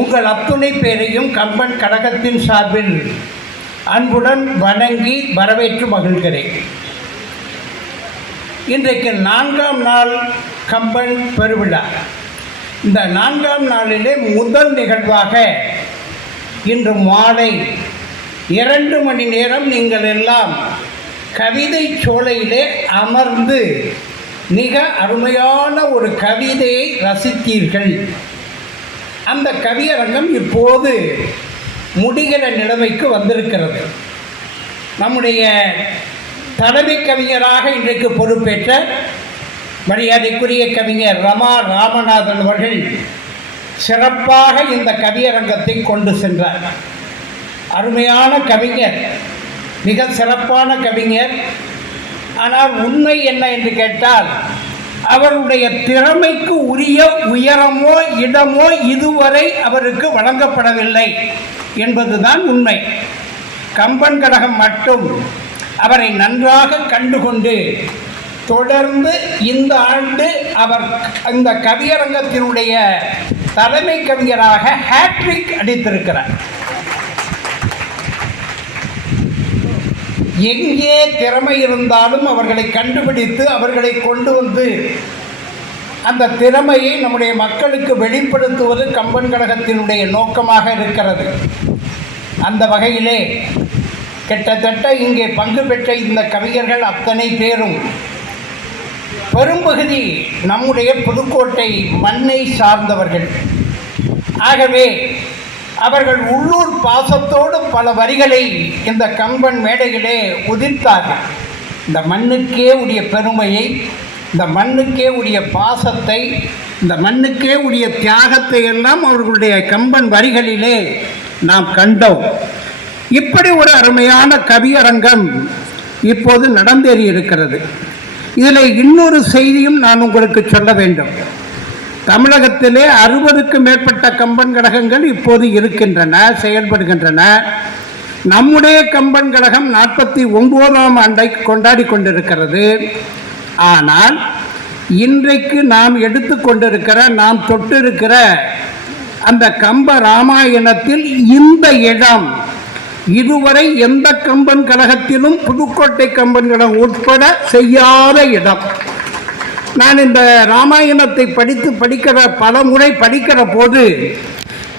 உங்கள் அத்துணை பேரையும் கம்பன் கழகத்தின் சார்பில் அன்புடன் வணங்கி வரவேற்று மகிழ்கிறேன். இன்றைக்கு நான்காம் நாள் கம்பன் பெருவிழா. இந்த நான்காம் நாளிலே முதல் நிகழ்வாக இன்று மாலை இரண்டு மணி நேரம் நீங்கள் எல்லாம் கவிதை சோலையிலே அமர்ந்து மிக அருமையான ஒரு கவிதையை ரசித்தீர்கள். அந்த கவியரங்கம் இப்போது முடிகிற நிலைமைக்கு வந்திருக்கிறது. நம்முடைய தலைமை கவிஞராக இன்றைக்கு பொறுப்பேற்ற மரியாதைக்குரிய கவிஞர் ரமா ராமநாதன் அவர்கள் சிறப்பாக இந்த கவியரங்கத்தை கொண்டு சென்றார். அருமையான கவிஞர் மிக சிறப்பான கவிஞர் ஆனால் உண்மை என்ன என்று கேட்டால் அவருடைய திறமைக்கு உரிய உயரமோ இடமோ இதுவரை அவருக்கு வழங்கப்படவில்லை என்பதுதான் உண்மை. கம்பன் கழகம் மட்டும் அவரை நன்றாக கண்டுகொண்டு தொடர்ந்து இந்த ஆண்டு அவர் அந்த கவியரங்கத்தினுடைய தலைமை கவிஞராக ஹேட்ரிக் அடித்திருக்கிறார். எங்கே திறமை இருந்தாலும் அவர்களை கண்டுபிடித்து அவர்களை கொண்டு வந்து அந்த திறமையை நம்முடைய மக்களுக்கு வெளிப்படுத்துவது கம்பன் கழகத்தினுடைய நோக்கமாக இருக்கிறது. அந்த வகையிலே கிட்டத்தட்ட இங்கே பங்கு பெற்ற இந்த கவிஞர்கள் அத்தனை பேரும் பெரும்பகுதி நம்முடைய புதுக்கோட்டை மண்ணை சார்ந்தவர்கள். ஆகவே அவர்கள் உள்ளூர் பாசத்தோடு பல வரிகளை இந்த கம்பன் மேடையிலே உதிர்த்தார்கள். இந்த மண்ணுக்கே உரிய பெருமையை இந்த மண்ணுக்கே உரிய பாசத்தை இந்த மண்ணுக்கே உரிய தியாகத்தை எல்லாம் அவர்களுடைய கம்பன் வரிகளிலே நாம் கண்டோம். இப்படி ஒரு அருமையான கவியரங்கம் இப்போது நடந்தேறி இருக்கிறது இதில் இன்னொரு செய்தியும் நான் உங்களுக்கு சொல்ல வேண்டும். தமிழகத்திலே அறுபதுக்கு மேற்பட்ட கம்பன் கழகங்கள் இப்போது இருக்கின்றன செயல்படுகின்றன. நம்முடைய கம்பன் கழகம் நாற்பத்தி ஒன்பதாம் ஆண்டை கொண்டாடி கொண்டிருக்கிறது. ஆனால் இன்றைக்கு நாம் எடுத்துக்கொண்டிருக்கிற நாம் தொட்டிருக்கிற அந்த கம்ப ராமாயணத்தில் இந்த இடம் இதுவரை எந்த கம்பன் கழகத்திலும் புதுக்கோட்டை கம்பன் கழகம் உட்பட செய்யாத இடம். நான் இந்த ராமாயணத்தை படித்து படிக்கிற பல முறை படிக்கிற போது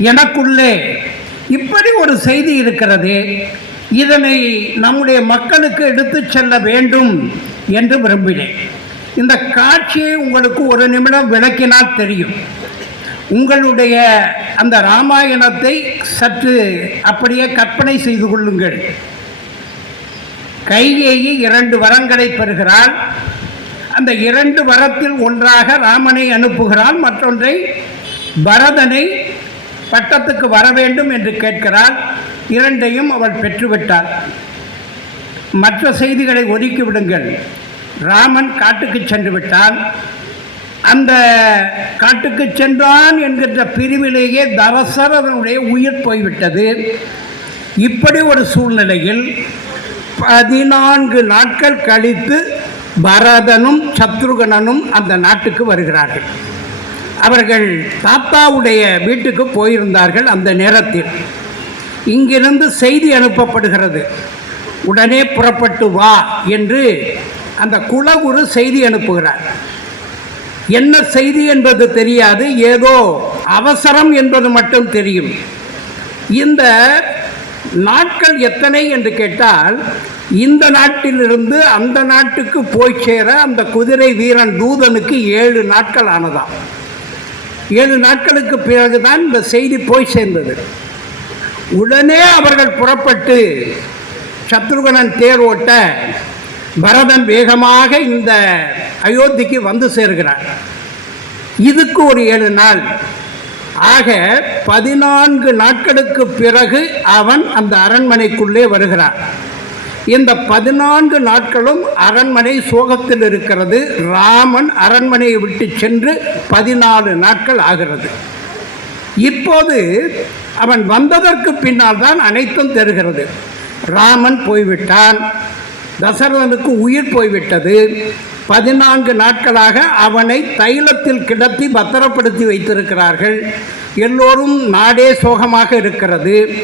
எனக்குள்ளே இப்படி ஒரு செய்தி இருக்கிறது. இதனை நம்முடைய மக்களுக்கு எடுத்து செல்ல வேண்டும் என்று விரும்பினேன் இந்த காட்சியை உங்களுக்கு ஒரு நிமிடம் விளக்கினால் தெரியும். உங்களுடைய அந்த ராமாயணத்தை சற்று அப்படியே கற்பனை செய்து கொள்ளுங்கள். கைகேயி இரண்டு வரங்களை பெறுகிறாள். அந்த இரண்டு வரத்தில் ஒன்றாக ராமனை அனுப்புகிறான் மற்றொன்றை பரதனை பட்டத்துக்கு வர வேண்டும் என்று கேட்கிறாள். இரண்டையும் அவள் பெற்றுவிட்டாள். மற்ற செய்திகளை ஒதுக்கி விடுங்கள். ராமன் காட்டுக்கு சென்று விட்டான். அந்த காட்டுக்கு சென்றான் என்கின்ற பிரிவிலேயே தவசரதனுடைய உயிர் போய்விட்டது. இப்படி ஒரு சூழ்நிலையில் பதினான்கு நாட்கள் கழித்து பரதனும் சத்ருகனனும் அந்த நாட்டுக்கு வருகிறார்கள். அவர்கள் தாத்தாவுடைய வீட்டுக்கு போயிருந்தார்கள் அந்த நேரத்தில். இங்கிருந்து செய்தி அனுப்பப்படுகிறது. உடனே புறப்பட்டு வா என்று அந்த குலகுரு செய்தி அனுப்புகிறார். என்ன செய்தி என்பது தெரியாது. ஏதோ அவசரம் என்பது மட்டும் தெரியும். இந்த நாட்கள் எத்தனை? என்று கேட்டால் இந்த நாட்டிலிருந்து அந்த நாட்டுக்கு போய் சேர அந்த குதிரை வீரன் தூதனுக்கு ஏழு நாட்கள் ஆனதாம். ஏழு நாட்களுக்கு பிறகுதான் இந்த செய்தி போய் சேர்ந்தது. உடனே அவர்கள் புறப்பட்டு சத்ருகனன் தேர் ஓட்ட பரதன் வேகமாக இந்த அயோத்திக்கு வந்து சேர்கிறார். இதுக்கு ஒரு ஏழு நாள். ஆக பதினான்கு நாட்களுக்கு பிறகு அவன் அந்த அரண்மனைக்குள்ளே வருகிறான். இந்த பதினான்கு நாட்களும் அரண்மனை சோகத்தில் இருக்கிறது. ராமன் அரண்மனையை விட்டு சென்று பதினாலு நாட்கள் ஆகிறது. இப்போது அவன் வந்ததற்கு பின்னால் தான் அனைத்தும் தெரிகிறது. ராமன் போய்விட்டான். தசரதனுக்கு உயிர் போய்விட்டது. பதினான்கு நாட்களாக அவனை தைலத்தில் கிடத்தி பத்திரப்படுத்தி வைத்திருக்கிறார்கள். எல்லோரும் நாடே சோகமாக இருக்கிறது.